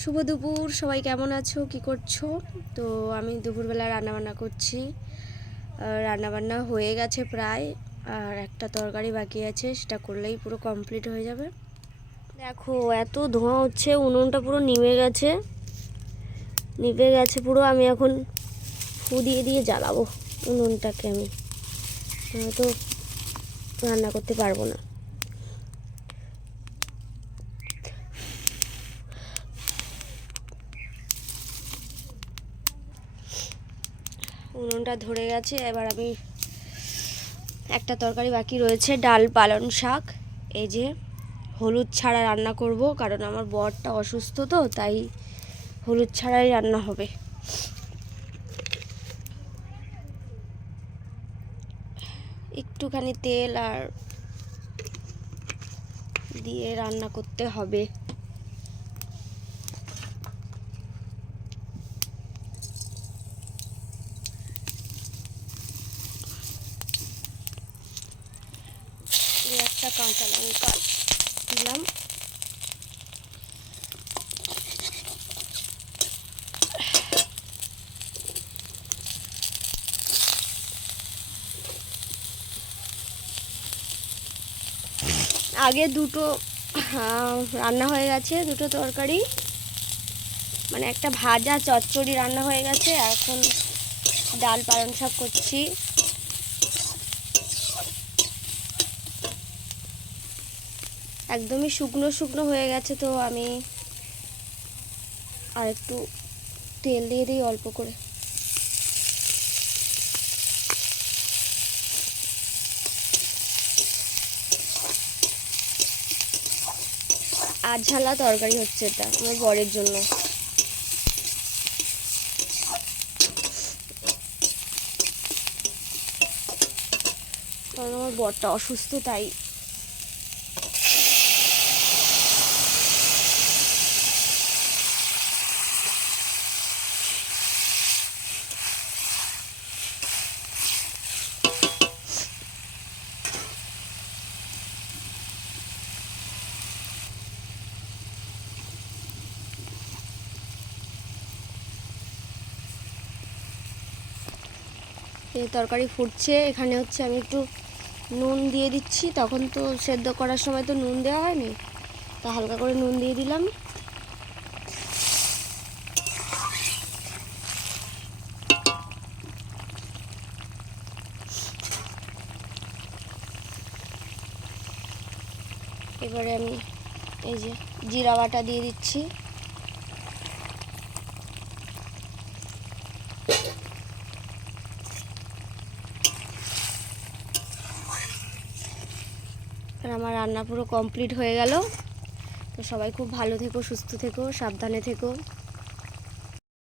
শুভ দুপুর, সবাই কেমন আছো, কি করছো? তো আমি দুপুরবেলা রান্নাবান্না করছি। রান্নাবান্না হয়ে গেছে প্রায়, আর একটা তরকারি বাকি আছে, সেটা করলেই পুরো কমপ্লিট হয়ে যাবে। দেখো এত ধোঁয়া হচ্ছে, উনুনটা পুরো নিভে গেছে পুরো। আমি এখন ফু দিয়ে দিয়ে জ্বালাবো উনুনটাকে। আমি তো রান্না করতে পারবো না। উনুনটা ধরে গেছে। এবার আমি একটা তরকারি বাকি রয়েছে, ডাল পালং শাক। এই যে হলুদ ছাড়া রান্না করব, কারণ আমার বরটা অসুস্থ, তো তাই হলুদ ছাড়াই রান্না হবে। একটুখানি তেল আর দিয়ে রান্না করতে হবে। একটা কাঁচা লঙ্কা দিলাম। আগে দুটো রান্না হয়ে গেছে, দুটো তরকারি, মানে একটা ভাজা চচ্চড়ি রান্না হয়ে গেছে। এখন ডাল পালং শাক করছি। একদমই শুকনো শুকনো হয়ে গেছে, তো আমি আর একটু তেল দিয়ে দিই অল্প করে। আঝালা তরকারি হচ্ছে এটা আমার বরের জন্য। কারণ আমার বরটা অসুস্থ, তাই। এই তরকারি ফুটছে, এখানে হচ্ছে আমি একটু নুন দিয়ে দিচ্ছি। তখন তো সেদ্ধ করার সময় তো নুন দেওয়া হয়নি, তা হালকা করে নুন দিয়ে দিলাম। এবারে আমি এই যে জিরা বাটা দিয়ে দিচ্ছি। আর আমার রান্না পুরো কমপ্লিট হয়ে গেল। তো সবাই খুব ভালো থেকো, সুস্থ থেকো, সাবধানে থেকো।